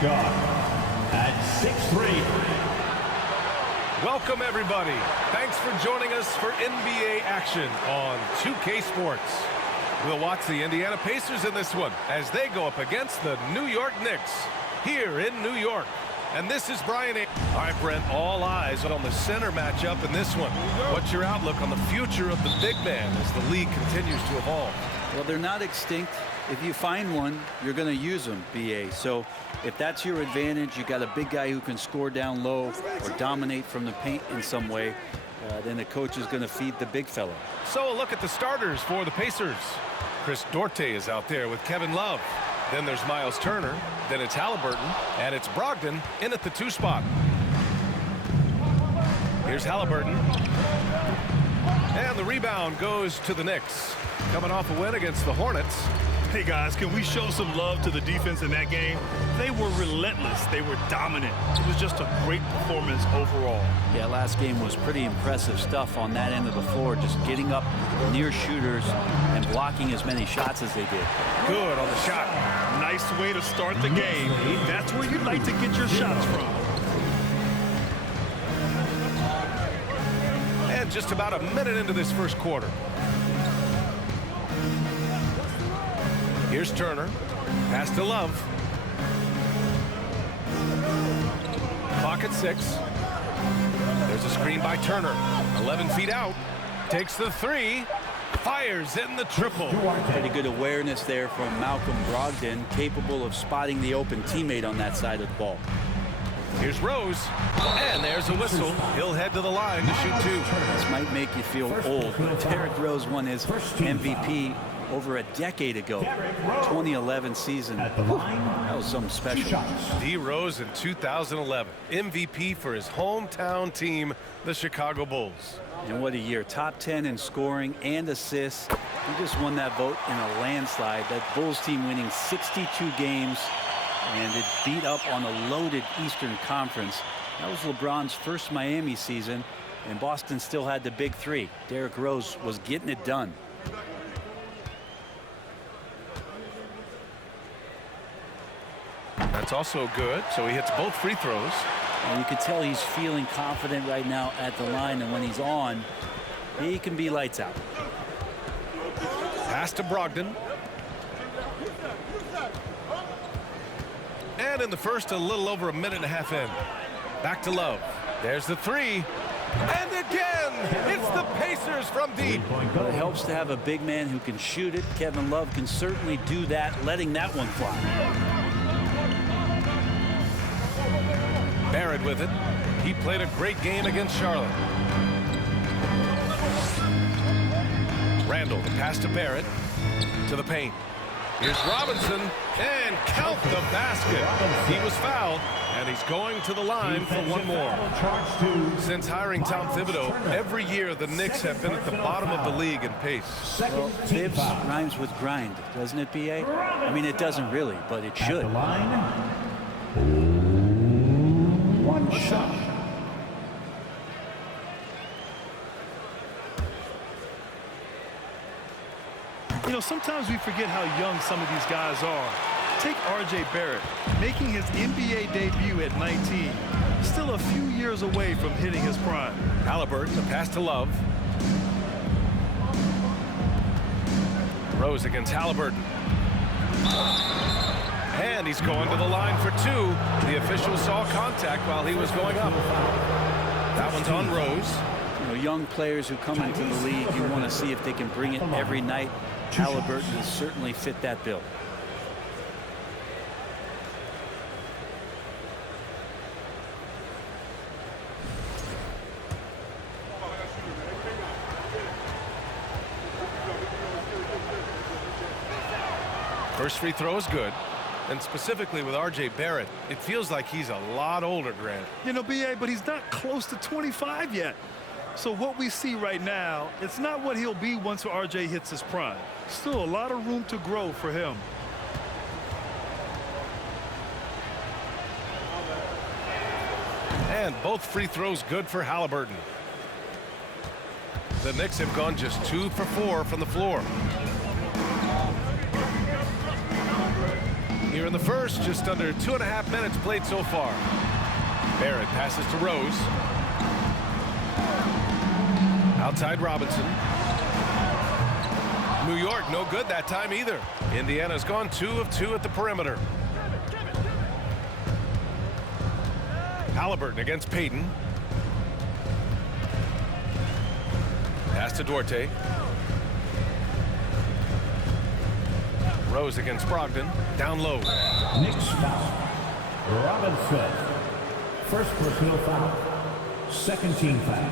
guard at 6'3". Welcome, everybody. Thanks for joining us for NBA action on 2K Sports. We'll watch the Indiana Pacers in this one as they go up against the New York Knicks here in New York. And this is Brian. All right, Brent, all eyes on the center matchup in this one. What's your outlook on the future of the big man as the league continues to evolve? Well, they're not extinct. If you find one, you're going to use them, BA. So if that's your advantage, you got a big guy who can score down low or dominate from the paint in some way, then the coach is going to feed the big fella. So a look at the starters for the Pacers. Chris Duarte is out there with Kevin Love. Then there's Miles Turner. Then it's Halliburton. And it's Brogdon in at the 2 spot. Here's Halliburton. And the rebound goes to the Knicks. Coming off a win against the Hornets. Hey, guys, can we show some love to the defense in that game? They were relentless. They were dominant. It was just a great performance overall. Yeah, last game was pretty impressive stuff on that end of the floor, just getting up near shooters and blocking as many shots as they did. Good on the shot. Nice way to start the game. That's where you'd like to get your shots from. And just about a minute into this first quarter. Here's Turner. Pass to Love. Clock at 6. There's a screen by Turner. 11 feet out. Takes the 3. Fires in the triple. Pretty good awareness there from Malcolm Brogdon, capable of spotting the open teammate on that side of the ball. Here's Rose. And there's a whistle. He'll head to the line to shoot 2. This might make you feel old, but Derrick Rose won his MVP over a decade ago. 2011 season. That was something special. D. Rose in 2011. MVP for his hometown team, the Chicago Bulls. And what a year. Top 10 in scoring and assists. He just won that vote in a landslide. That Bulls team winning 62 games, and it beat up on a loaded Eastern Conference. That was LeBron's first Miami season, and Boston still had the big 3. Derrick Rose was getting it done. That's also good. So he hits both free throws. And you can tell he's feeling confident right now at the line, and when he's on, he can be lights out. Pass to Brogdon. And in the first, a little over a minute and a half in. Back to Love. There's the 3. And again, it's the Pacers from deep. But it helps to have a big man who can shoot it. Kevin Love can certainly do that, letting that one fly. Barrett with it. He played a great game against Charlotte. Randall, the pass to Barrett. To the paint. Here's Robinson. And count the basket. He was fouled. And he's going to the line for one more. Since hiring Tom Thibodeau, every year the Knicks have been at the bottom of the league in pace. Well, Thibs rhymes with grind, doesn't it, BA? I mean, it doesn't really, but it should. One shot. You know, sometimes we forget how young some of these guys are. Take R.J. Barrett, making his NBA debut at 19. Still a few years away from hitting his prime. Halliburton, the pass to Love. Rose against Halliburton. And he's going to the line for 2. The official saw contact while he was going up. That one's on Rose. You know, young players who come into the league, you want to see if they can bring it every night. Halliburton has certainly fit that bill. First free throw is good. And specifically with R.J. Barrett, it feels like he's a lot older, Grant. You know, BA, but he's not close to 25 yet. So what we see right now, it's not what he'll be once RJ hits his prime. Still a lot of room to grow for him. And both free throws good for Halliburton. The Knicks have gone just 2 for 4 from the floor. Here in the first, just under 2.5 minutes played so far. Barrett passes to Rose. Outside Robinson. New York no good that time either. Indiana's gone 2 of 2 at the perimeter. Halliburton against Payton. Pass to Duarte. Rose against Brogdon. Down low. Knicks foul. Robinson. First personal foul. Second team foul.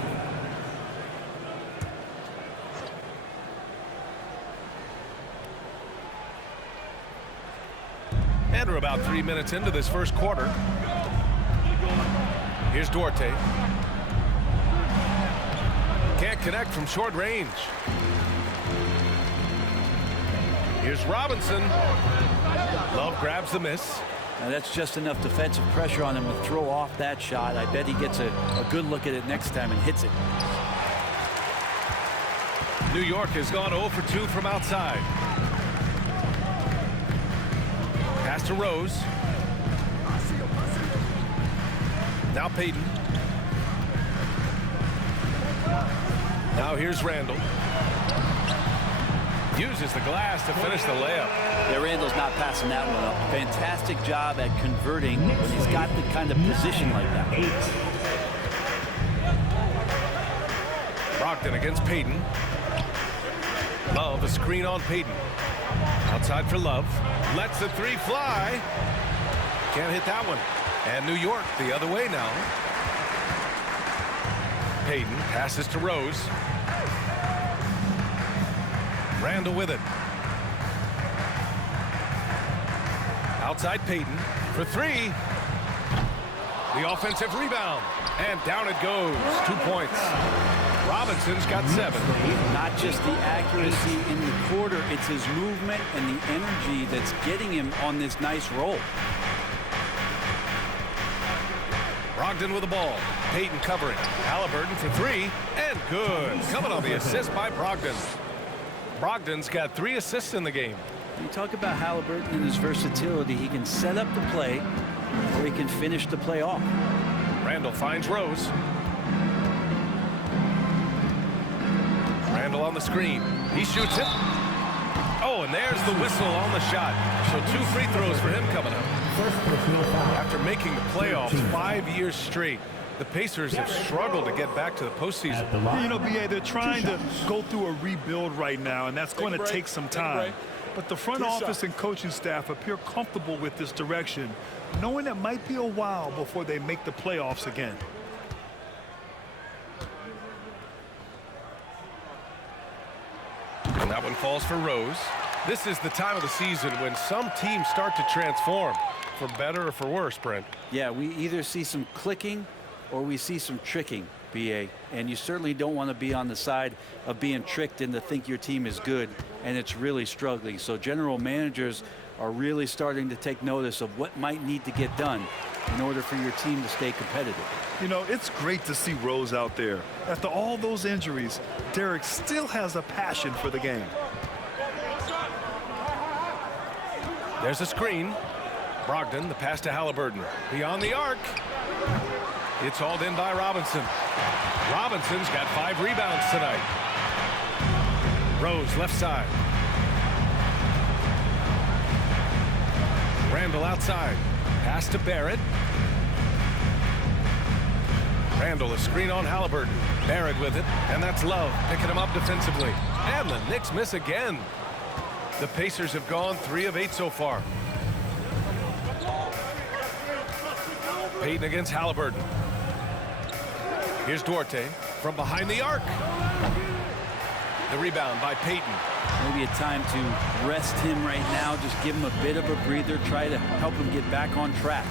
And we're about 3 minutes into this first quarter. Here's Duarte. Can't connect from short range. Here's Robinson. Love grabs the miss. Now that's just enough defensive pressure on him to throw off that shot. I bet he gets a good look at it next time and hits it. New York has gone 0 for 2 from outside. Pass to Rose. Now Payton. Now here's Randall. Uses the glass to finish the layup. Yeah, Randall's not passing that one up. Fantastic job at converting when he's got the kind of position like that. Brogdon against Payton. Love, a screen on Payton. Outside for Love. Lets the three fly. Can't hit that one. And New York the other way now. Payton passes to Rose. Randall with it. Outside Payton for three. The offensive rebound. And down it goes. 2 points. Robinson's got 7. Not just the accuracy in the quarter, it's his movement and the energy that's getting him on this nice roll. Brogdon with the ball. Payton covering. Halliburton for 3. And good. Coming on the assist by Brogdon. Brogdon's got 3 assists in the game. You talk about Halliburton and his versatility. He can set up the play or he can finish the play off. Randall finds Rose. Randall on the screen. He shoots it. Oh, and there's the whistle on the shot. So 2 free throws for him coming up. After making the playoffs 5 years straight, the Pacers have struggled to get back to the postseason. You know, BA, they're trying to go through a rebuild right now, and that's going to take some time. But the front office and coaching staff appear comfortable with this direction, knowing it might be a while before they make the playoffs again. And that one falls for Rose. This is the time of the season when some teams start to transform, for better or for worse, Brent. Yeah, we either see some clicking or we see some tricking, BA. And you certainly don't want to be on the side of being tricked into think your team is good and it's really struggling. So general managers are really starting to take notice of what might need to get done in order for your team to stay competitive. You know, it's great to see Rose out there. After all those injuries, Derek still has a passion for the game. There's a screen. Brogdon, the pass to Halliburton. Beyond the arc. It's hauled in by Robinson. Robinson's got 5 rebounds tonight. Rose left side. Randall outside. Pass to Barrett. Randall, a screen on Halliburton. Barrett with it, and that's Love picking him up defensively. And the Knicks miss again. The Pacers have gone 3 of 8 so far. Payton against Halliburton. Here's Duarte from behind the arc. The rebound by Payton. Maybe a time to rest him right now, just give him a bit of a breather, try to help him get back on track.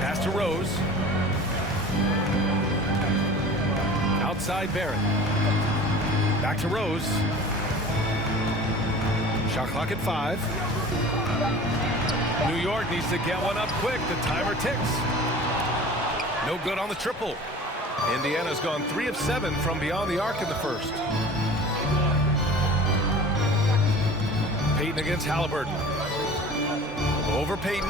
Pass to Rose. Outside Barrett. Back to Rose. Shot clock at 5. New York needs to get one up quick. The timer ticks. No good on the triple. Indiana's gone 3 of 7 from beyond the arc in the first. Payton against Halliburton. Over Payton.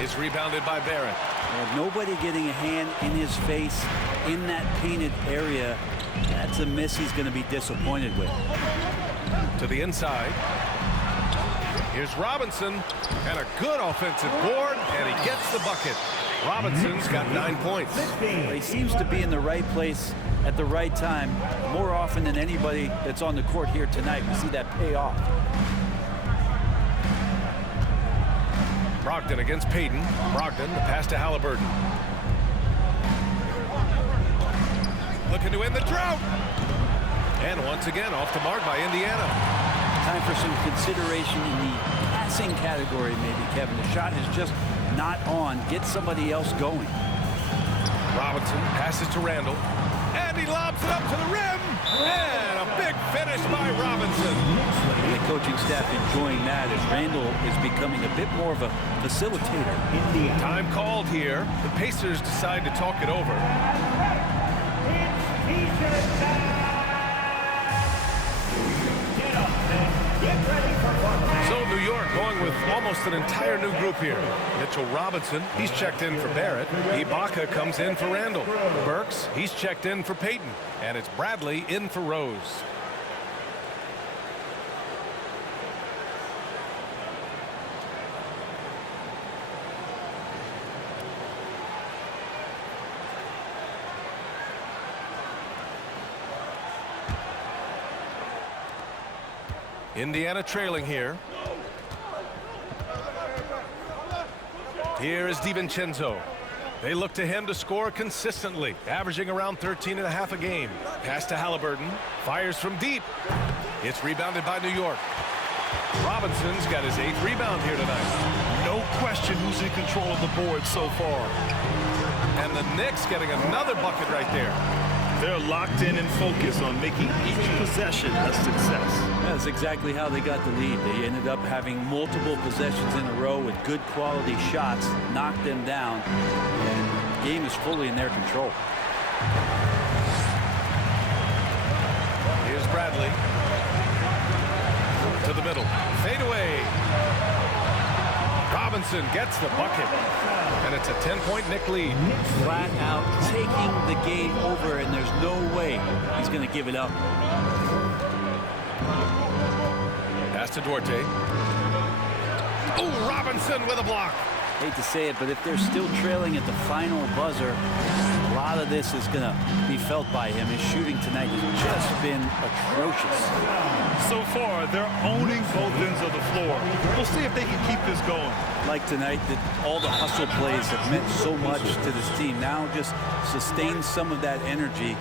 Is rebounded by Barrett. And nobody getting a hand in his face in that painted area. That's a miss he's going to be disappointed with. To the inside. Here's Robinson, and a good offensive board, and he gets the bucket. Robinson's got 9 points. He seems to be in the right place at the right time more often than anybody that's on the court here tonight. We see that pay off. Brogdon against Payton. Brogdon, the pass to Halliburton. Looking to end the drought. And once again, off the mark by Indiana. Time for some consideration in the passing category, maybe, Kevin. The shot is just not on. Get somebody else going. Robinson passes to Randall. And he lobs it up to the rim. And a big finish by Robinson. And the coaching staff enjoying that as Randall is becoming a bit more of a facilitator. Time called here. The Pacers decide to talk it over. So New York going with almost an entire new group here. Mitchell Robinson, he's checked in for Barrett. Ibaka comes in for Randall. Burks, he's checked in for Payton. And it's Bradley in for Rose. Indiana trailing here. Here is DiVincenzo. They look to him to score consistently, averaging around 13.5 a game. Pass to Halliburton. Fires from deep. It's rebounded by New York. Robinson's got his 8th rebound here tonight. No question who's in control of the board so far. And the Knicks getting another bucket right there. They're locked in and focused on making each possession a success. That's exactly how they got the lead. They ended up having multiple possessions in a row with good quality shots, knocked them down, and the game is fully in their control. Here's Bradley. To the middle. Fade away. Robinson gets the bucket. And it's a 10-point Knick lead. Flat out taking the game over, and there's no way he's going to give it up. Pass to Duarte. Oh, Robinson with a block. Hate to say it, but if they're still trailing at the final buzzer, a lot of this is going to be felt by him. His shooting tonight has just been atrocious. So far, they're owning both ends of the floor. We'll see if they can keep this going. Like tonight, that all the hustle plays have meant so much to this team. Now just sustain some of that energy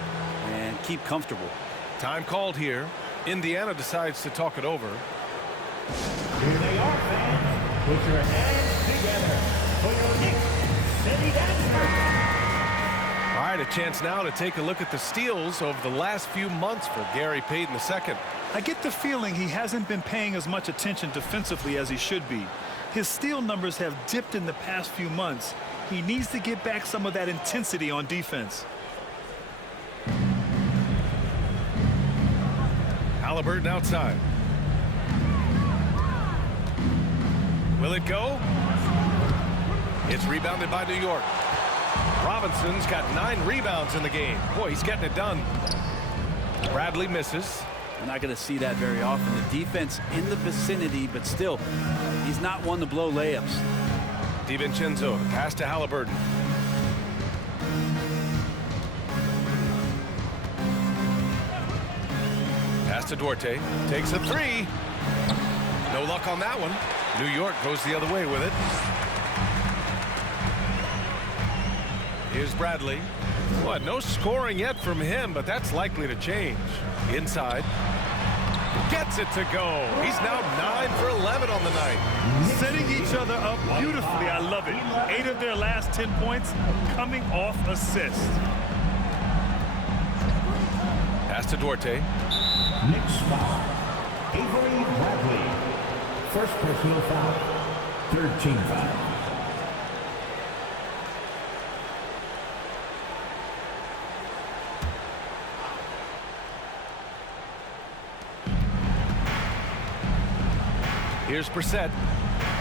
and keep comfortable. Time called here. Indiana decides to talk it over. Here they are, fans. Put your hands together for your Knicks City Dancers. All right, a chance now to take a look at the steals over the last few months for Gary Payton II. I get the feeling he hasn't been paying as much attention defensively as he should be. His steal numbers have dipped in the past few months. He needs to get back some of that intensity on defense. Halliburton outside. Will it go? It's rebounded by New York. Robinson's got 9 rebounds in the game. Boy, he's getting it done. Bradley misses. We're not going to see that very often. The defense in the vicinity, but still, he's not one to blow layups. DiVincenzo, pass to Halliburton. Pass to Duarte. Takes a 3. No luck on that one. New York goes the other way with it. Here's Bradley. What? No scoring yet from him, but that's likely to change. Inside. Gets it to go. He's now 9 for 11 on the night. Setting each other up beautifully. I love it. 8 of their last 10 points coming off assists. Pass to Duarte. Knicks foul. Avery Bradley. First personal foul. 3rd team foul. Here's Brissett.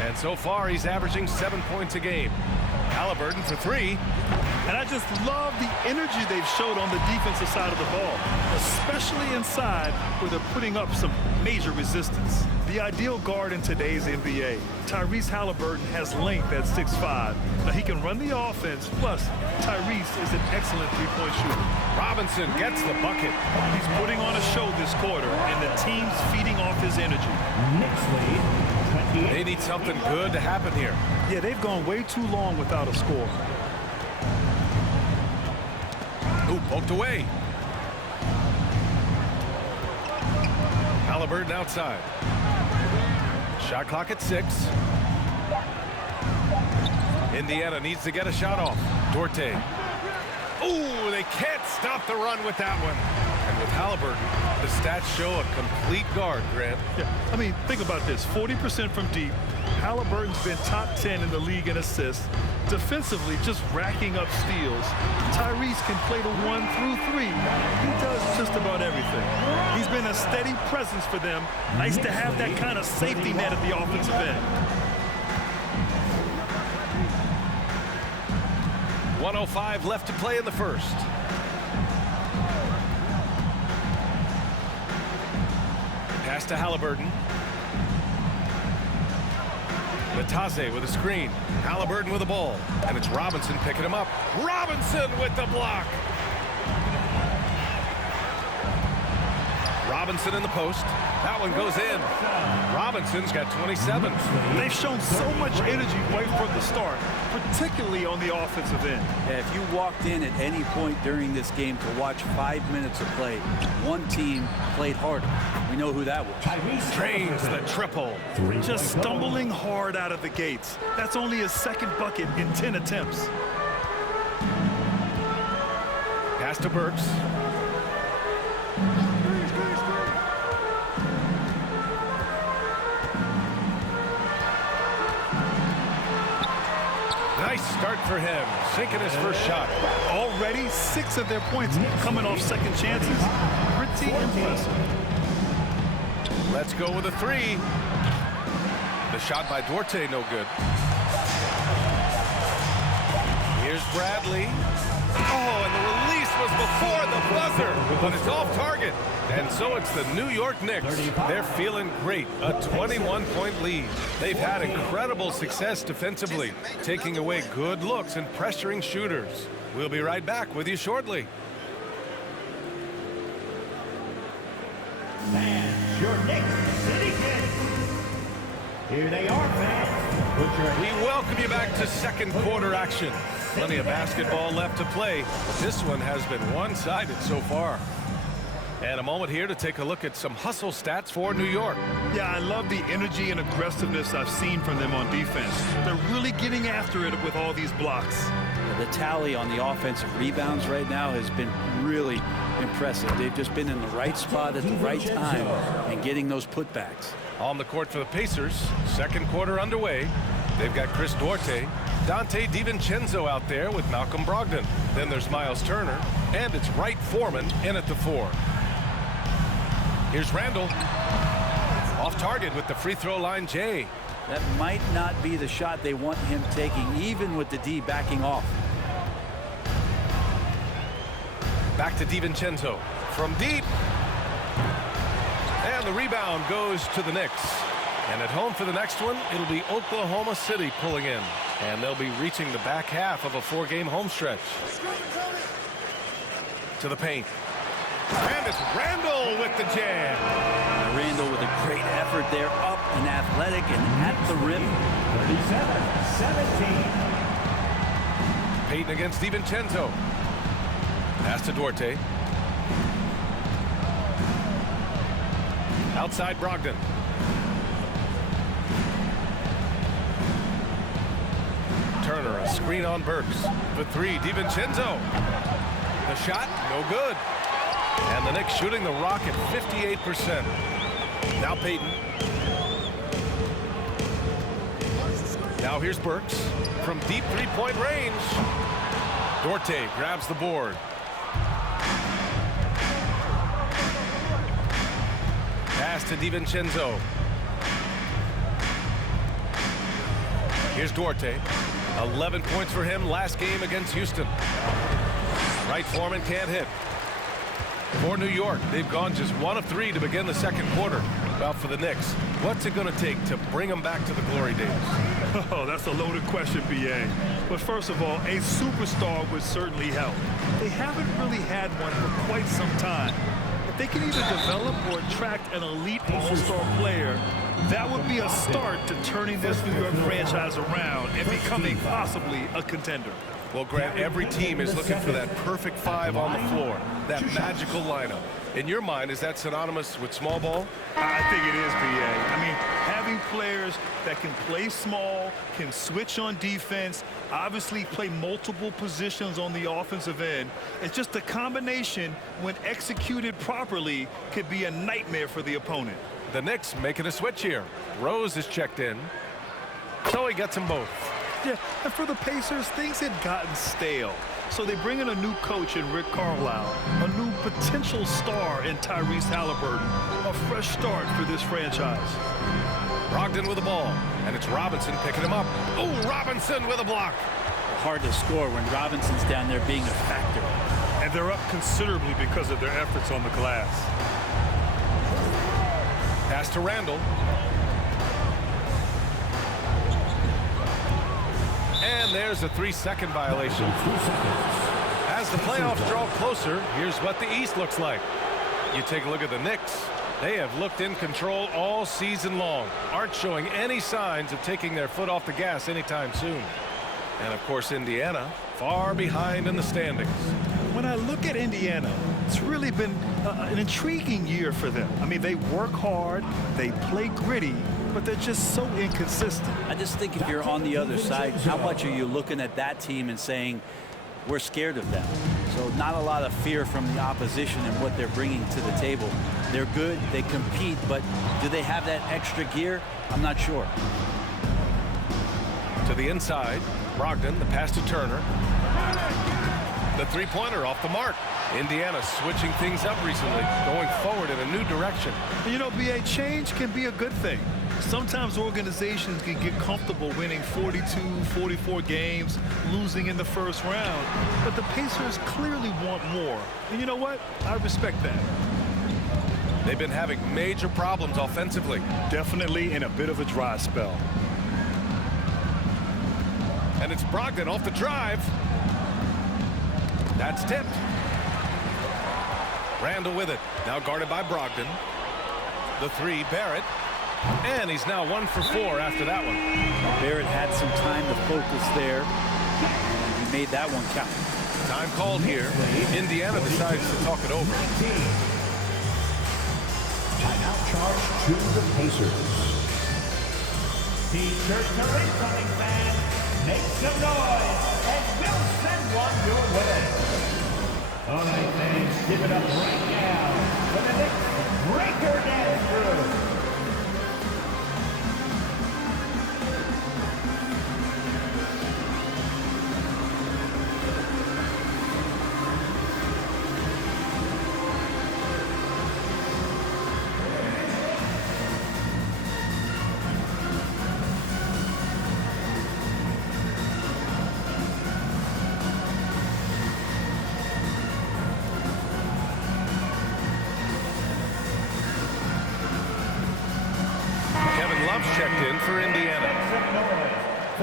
And so far, he's averaging 7 points a game. Halliburton for three. And I just love the energy they've showed on the defensive side of the ball, especially inside where they're putting up some major resistance. The ideal guard in today's NBA, Tyrese Halliburton, has length at 6'5". Now he can run the offense, plus Tyrese is an excellent three-point shooter. Robinson gets the bucket. He's putting on a show this quarter, and the team's feeding off his energy. Knicks lead, 28. They need something good to happen here. Yeah, they've gone way too long without a score. Ooh, poked away. Halliburton outside. Shot clock at 6. Indiana needs to get a shot off. Duarte. Ooh, they can't stop the run with that one. And with Halliburton, the stats show a complete guard, Grant. Yeah, I mean, think about this. 40% from deep. Halliburton's been top 10 in the league in assists. Defensively, just racking up steals. Tyrese can play the 1 through 3. He does just about everything. He's been a steady presence for them. Nice to have that kind of safety net at the offensive end. 1:05 left to play in the first. Pass to Halliburton. Natase with a screen. Halliburton with the ball. And it's Robinson picking him up. Robinson with the block. Robinson in the post. That one goes in. Robinson's got 27. They've shown so much energy right from the start, particularly on the offensive end. Yeah, if you walked in at any point during this game to watch 5 minutes of play, one team played harder. We know who that was. Drains the triple. Just stumbling hard out of the gates. That's only his second bucket in 10 attempts. Pass to Burks. Nice start for him, sinking his first shot. Already 6 of their points coming off second chances. Pretty impressive. Let's go with a 3. The shot by Duarte, no good. Here's Bradley. Oh, and the release was before the buzzer, but it's off target. And so it's the New York Knicks. They're feeling great, a 21-point lead. They've had incredible success defensively, taking away good looks and pressuring shooters. We'll be right back with you shortly. Fans, your Knicks City Kings. Here they are, fans. Put your We welcome you back to second quarter action. Plenty of basketball left to play, but this one has been one-sided so far. And a moment here to take a look at some hustle stats for New York. Yeah, I love the energy and aggressiveness I've seen from them on defense. They're really getting after it with all these blocks. The tally on the offensive rebounds right now has been really impressive. They've just been in the right spot at the right time and getting those putbacks. On the court for the Pacers, second quarter underway. They've got Chris Duarte, Dante DiVincenzo out there with Malcolm Brogdon. Then there's Miles Turner, and it's Wright Foreman in at the 4. Here's Randall. Off target with the free throw line, Jay. That might not be the shot they want him taking, even with the D backing off. Back to DiVincenzo from deep. And the rebound goes to the Knicks. And at home for the next one, it'll be Oklahoma City pulling in. And they'll be reaching the back half of a 4-game home stretch. To the paint. And it's Randall with the jam. Randall with a great effort there, up and athletic and at the rim. 37-17. Payton against DiVincenzo. Pass to Duarte. Outside Brogdon. Turner, a screen on Burks. For 3, DiVincenzo. The shot, no good. And the Knicks shooting the rock at 58%. Now Payton. Now here's Burks from deep three-point range. Duarte grabs the board. Pass to DiVincenzo. Here's Duarte. 11 points for him last game against Houston. Wright Foreman can't hit. For New York, they've gone just 1 of 3 to begin the second quarter. Well, for the Knicks, what's it going to take to bring them back to the glory days? Oh, that's a loaded question, B.A. But first of all, a superstar would certainly help. They haven't really had one for quite some time. If they can either develop or attract an elite all-star player, that would be a start to turning this New York franchise around and becoming possibly a contender. Well, Grant, every team is looking for that perfect 5 on the floor, that magical lineup. In your mind, is that synonymous with small ball? I think it is, B.A. I mean, having players that can play small, can switch on defense, obviously play multiple positions on the offensive end. It's just a combination, when executed properly, could be a nightmare for the opponent. The Knicks making a switch here. Rose is checked in, so he gets them both. Yeah, and for the Pacers, things had gotten stale. So they bring in a new coach in Rick Carlisle, a new potential star in Tyrese Halliburton, a fresh start for this franchise. Brogdon with the ball, and it's Robinson picking him up. Oh, Robinson with a block. Hard to score when Robinson's down there being a factor. And they're up considerably because of their efforts on the glass. Pass to Randall. And there's a 3-second violation. As the playoffs draw closer, here's what the East looks like. You take a look at the Knicks. They have looked in control all season long, aren't showing any signs of taking their foot off the gas anytime soon. And of course, Indiana, far behind in the standings. When I look at Indiana, it's really been an intriguing year for them. I mean, they work hard, they play gritty, but they're just so inconsistent. I just think if you're on the other side, how much are you looking at that team and saying, we're scared of them? So not a lot of fear from the opposition and what they're bringing to the table. They're good, they compete, but do they have that extra gear? I'm not sure. To the inside, Brogdon, the pass to Turner. The three-pointer off the mark. Indiana switching things up recently, going forward in a new direction. You know, B.A., change can be a good thing. Sometimes organizations can get comfortable winning 42, 44 games, losing in the first round. But the Pacers clearly want more. And you know what? I respect that. They've been having major problems offensively. Definitely in a bit of a dry spell. And it's Brogdon off the drive. That's tipped. Randall with it. Now guarded by Brogdon. The three, Barrett. And he's now 1 for 4 after that one. Barrett had some time to focus there. And he made that one count. Time called here. Indiana decides to talk it over. Timeout charge to the Pacers. T-shirts are incoming, fans. Make some noise, and we'll send one your way. All right, fans, give it up right now for the Knicks Breaker Dance Crew. Checked in for Indiana.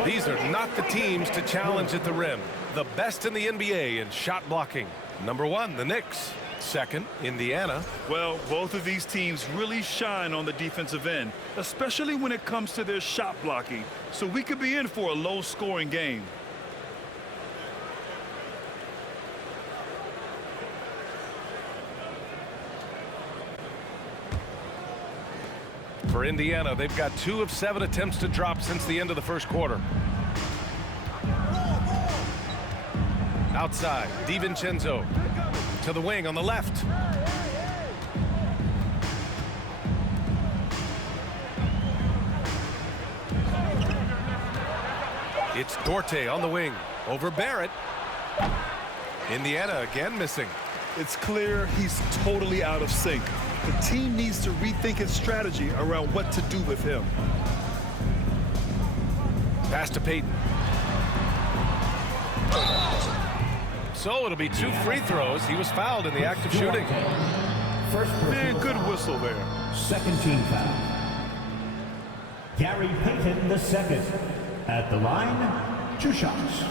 These are not the teams to challenge at the rim. The best in the NBA in shot blocking. Number 1, the Knicks. Second, Indiana. Well, both of these teams really shine on the defensive end, especially when it comes to their shot blocking. So we could be in for a low-scoring game. For Indiana, they've got 2 of 7 attempts to drop since the end of the first quarter. Outside, DiVincenzo to the wing on the left. It's Duarte on the wing over Barrett. Indiana again missing. It's clear he's totally out of sync. The team needs to rethink its strategy around what to do with him. Pass to Payton. So it'll be 2 free throws. He was fouled in the act of shooting. Man, good whistle there. Second team foul. Gary Payton the second. At the line, 2 shots.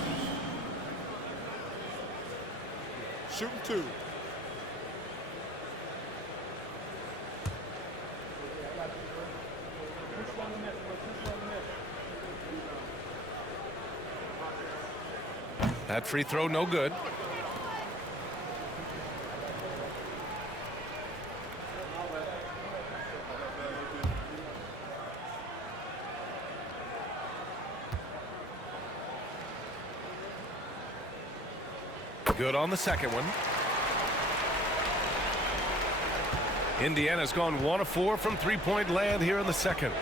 Shooting 2. That free throw no good. Good on the second one. Indiana's gone 1 of 4 from three-point land here in the second.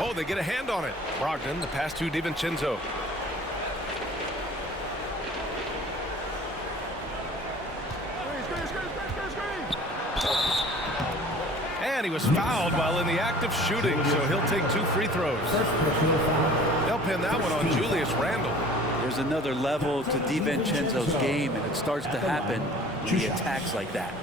Oh, they get a hand on it. Brogdon, the pass to DiVincenzo. And he was fouled while in the act of shooting, so he'll take 2 free throws. They'll pin that one on Julius Randle. There's another level to DiVincenzo's game, and it starts to happen when he attacks like that.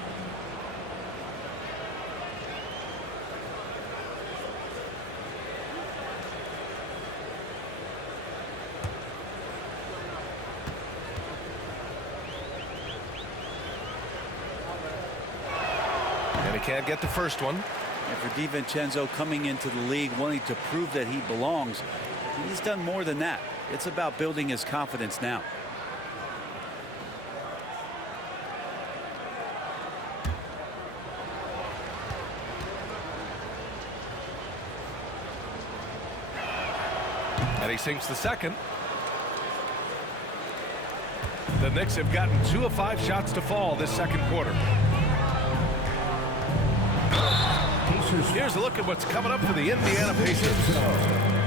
Can't get the first one. And for DiVincenzo coming into the league wanting to prove that he belongs, he's done more than that. It's about building his confidence now. And he sinks the second. The Knicks have gotten 2 of 5 shots to fall this second quarter. Here's a look at what's coming up for the Indiana Pacers.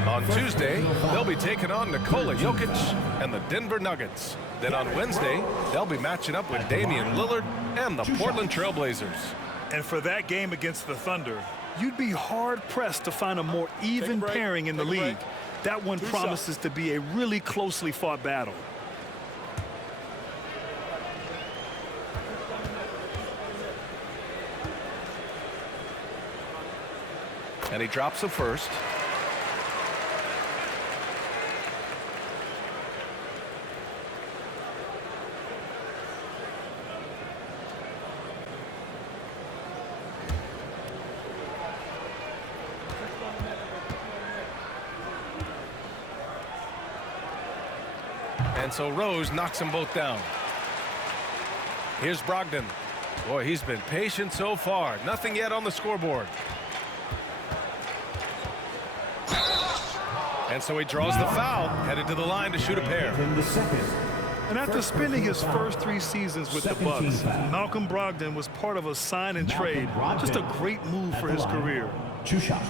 On Tuesday, they'll be taking on Nikola Jokic and the Denver Nuggets. Then on Wednesday, they'll be matching up with Damian Lillard and the Portland Trail Blazers. And for that game against the Thunder, you'd be hard-pressed to find a more even pairing in the league. That one promises to be a really closely fought battle. And he drops the first. And so Rose knocks them both down. Here's Brogdon. Boy, he's been patient so far. Nothing yet on the scoreboard. And so he draws the foul, headed to the line to shoot a pair. And after spending his first 3 seasons with the Bucks, Malcolm Brogdon was part of a sign and trade. Just a great move for his career. 2 shots.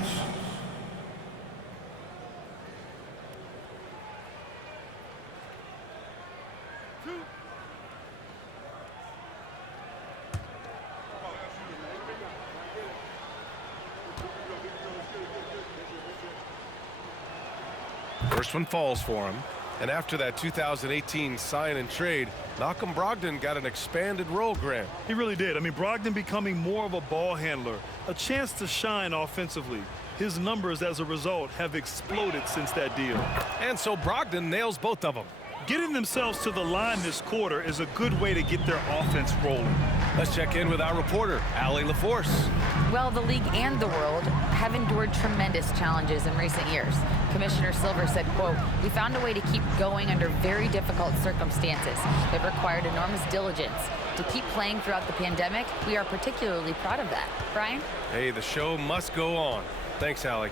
First one falls for him. And after that 2018 sign and trade, Malcolm Brogdon got an expanded role, Grant. He really did. I mean, Brogdon becoming more of a ball handler, a chance to shine offensively. His numbers as a result have exploded since that deal. And so Brogdon nails both of them. Getting themselves to the line this quarter is a good way to get their offense rolling. Let's check in with our reporter, Allie LaForce. Well, the league and the world have endured tremendous challenges in recent years. Commissioner Silver said, quote, "We found a way to keep going under very difficult circumstances that required enormous diligence. To keep playing throughout the pandemic, we are particularly proud of that." Brian? Hey, the show must go on. Thanks, Allie.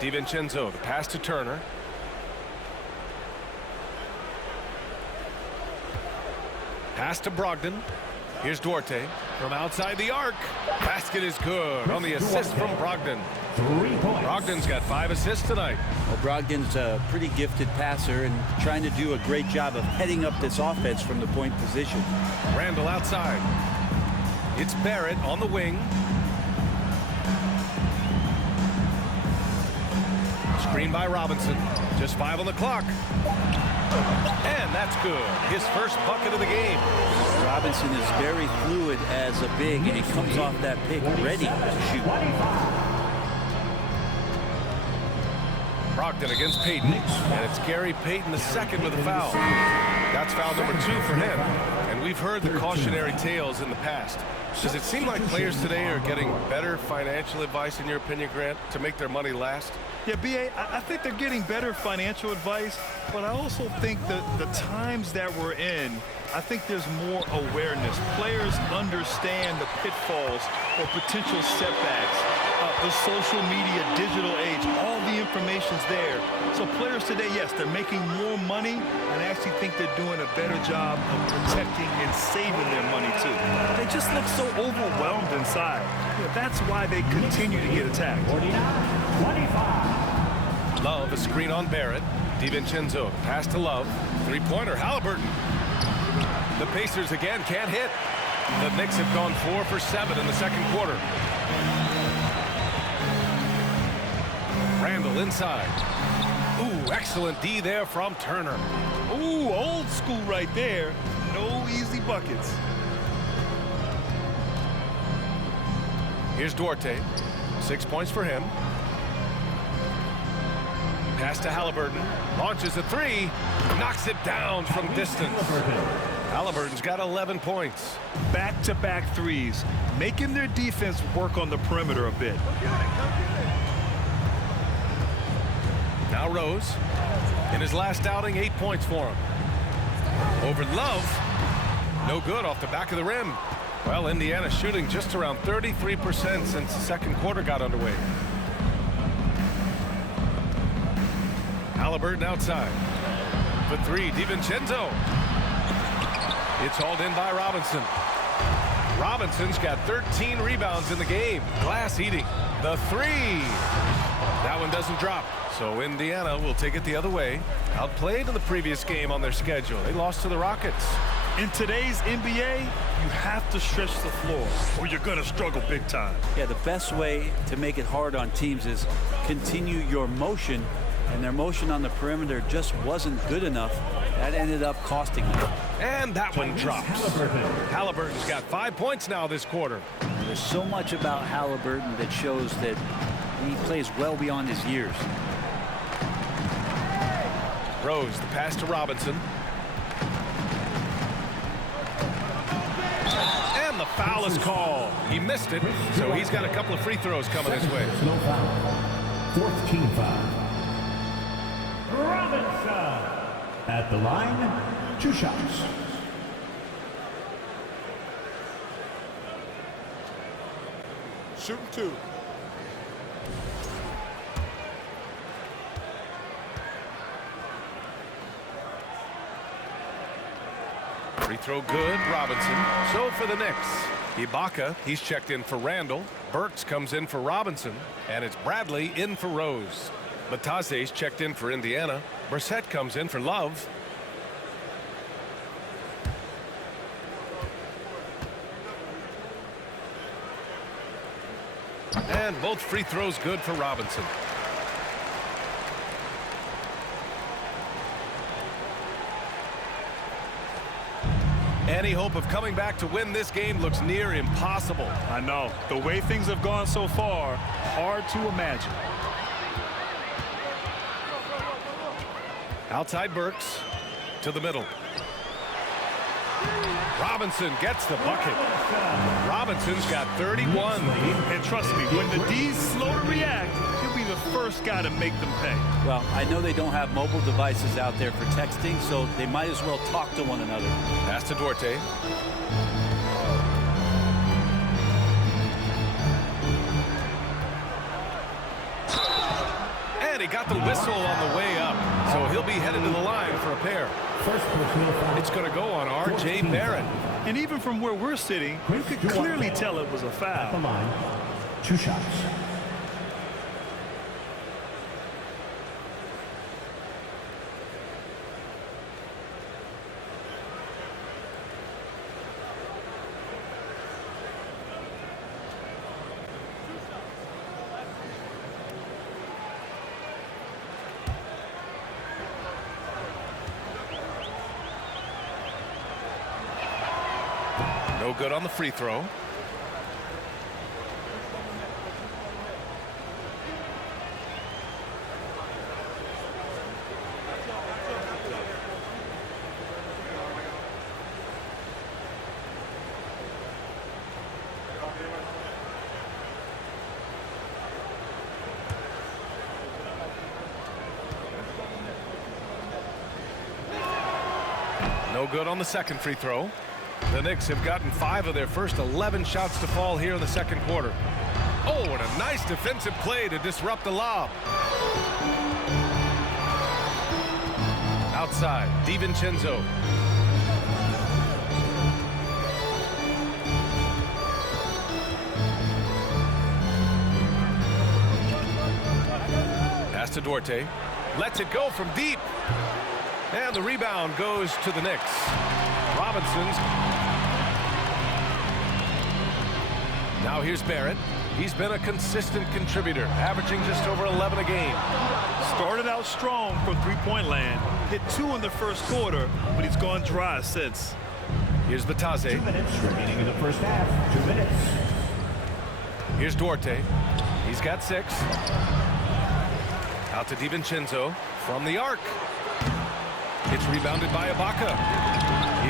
DiVincenzo, the pass to Turner. Pass to Brogdon. Here's Duarte from outside the arc. Basket is good on the assist from Brogdon. 3 points. Brogdon's got 5 assists tonight. Well, Brogdon's a pretty gifted passer and trying to do a great job of heading up this offense from the point position. Randle outside. It's Barrett on the wing. Screen by Robinson. Just 5 on the clock. And that's good. His first bucket of the game. Robinson is very fluid as a big, and he comes off that pick ready to shoot. Brogdon against Payton. And it's Gary Payton the second with a foul. That's foul number 2 for him. And we've heard the cautionary tales in the past. Does it seem like players today are getting better financial advice, in your opinion, Grant, to make their money last? Yeah, B.A., I think they're getting better financial advice, but I also think that the times that we're in, I think there's more awareness. Players understand the pitfalls or potential setbacks. The social media, digital age, all the information's there. So players today, yes, they're making more money, and I actually think they're doing a better job of protecting and saving their money, too. They just look so overwhelmed inside. That's why they continue to get attacked. 25. Love, a screen on Barrett. DiVincenzo, pass to Love. Three-pointer, Halliburton. The Pacers again can't hit. The Knicks have gone 4 for 7 in the second quarter. Randall inside. Ooh, excellent D there from Turner. Ooh, old school right there. No easy buckets. Here's Duarte. 6 points for him. Pass to Halliburton. Launches a three. Knocks it down from distance. Halliburton's got 11 points. Back-to-back threes, making their defense work on the perimeter a bit. Now Rose. In his last outing, 8 points for him. Over Love. No good off the back of the rim. Well, Indiana shooting just around 33% since the second quarter got underway. Halliburton outside. For 3, DiVincenzo. It's hauled in by Robinson. Robinson's got 13 rebounds in the game. Glass eating. The 3. That one doesn't drop. So Indiana will take it the other way. Outplayed in the previous game on their schedule. They lost to the Rockets. In today's NBA, you have to stretch the floor or you're going to struggle big time. Yeah, the best way to make it hard on teams is continue your motion, and their motion on the perimeter just wasn't good enough. That ended up costing them. And that one drops. Halliburton's got 5 points now this quarter. There's so much about Halliburton that shows that he plays well beyond his years. Rose, the pass to Robinson. And the foul is called. He missed it, so he's got a couple of free throws coming his way. No foul. Fourth team foul. Robinson at the line, 2 shots. Shooting 2. Free throw good, Robinson. So for the Knicks, Ibaka, he's checked in for Randall. Burks comes in for Robinson. And it's Bradley in for Rose. Batase's checked in for Indiana. Brissett comes in for Love. And both free throws good for Robinson. Any hope of coming back to win this game looks near impossible. I know. The way things have gone so far, hard to imagine. Outside Burks to the middle. Robinson gets the bucket. Robinson's got 31. And trust me, when the D's slow to react, he'll be the first guy to make them pay. Well, I know they don't have mobile devices out there for texting, so they might as well talk to one another. Pass to Duarte. And he got the whistle on the way up, so he'll be headed to the line for a pair. First personal foul. It's going to go on R.J. Barrett. And even from where we're sitting, you could clearly tell it was a At the foul. line, 2 shots. No good on the free throw. No good on the second free throw. The Knicks have gotten 5 of their first 11 shots to fall here in the second quarter. Oh, and a nice defensive play to disrupt the lob. Outside, DiVincenzo. Pass to Duarte. Lets it go from deep. And the rebound goes to the Knicks. Robinson's. Now here's Barrett. He's been a consistent contributor, averaging just over 11 a game. Started out strong from three-point land. Hit 2 in the first quarter, but he's gone dry since. Here's Batase. 2 minutes remaining in the first half. 2 minutes. Here's Duarte. He's got 6. Out to DiVincenzo from the arc. It's rebounded by Ibaka.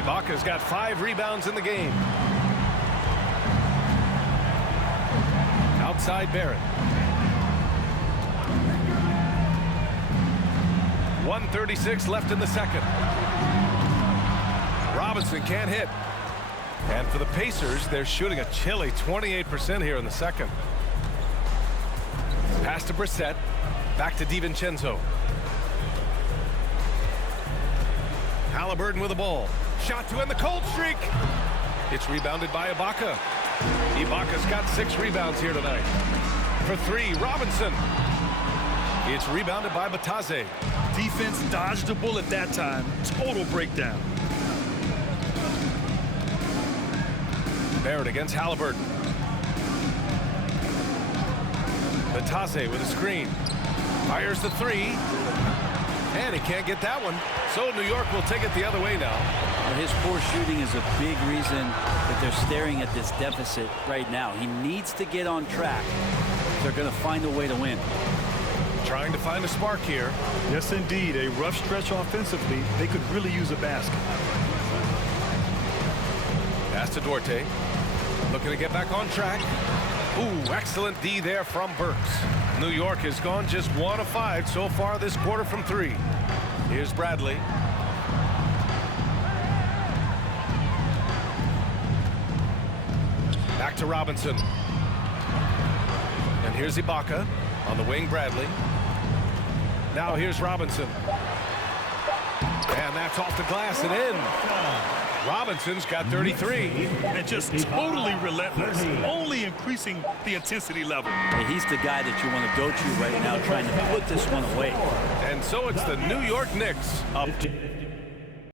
Ibaka's got 5 rebounds in the game. Outside Barrett. 1:36 left in the second. Robinson can't hit. And for the Pacers, they're shooting a chilly 28% here in the second. Pass to Brissett. Back to DiVincenzo. Halliburton with the ball. Shot to end the cold streak. It's rebounded by Ibaka. Ibaka's got 6 rebounds here tonight. For 3, Robinson. It's rebounded by Batase. Defense dodged the bullet that time. Total breakdown. Barrett against Halliburton. Batase with a screen. Fires the 3. And he can't get that one. So New York will take it the other way now. Well, his poor shooting is a big reason that they're staring at this deficit right now. He needs to get on track. They're going to find a way to win. Trying to find a spark here. Yes, indeed. A rough stretch offensively. They could really use a basket. Pass to Duarte. Looking to get back on track. Ooh, excellent D there from Burks. New York has gone just 1 of 5 so far this quarter from 3. Here's Bradley. Back to Robinson. And here's Ibaka. On the wing, Bradley. Now here's Robinson. And that's off the glass and in. Robinson's got 33. And just totally relentless. Only increasing the intensity level. Hey, he's the guy that you want to go to right now, trying to put this one away. And so it's the New York Knicks up.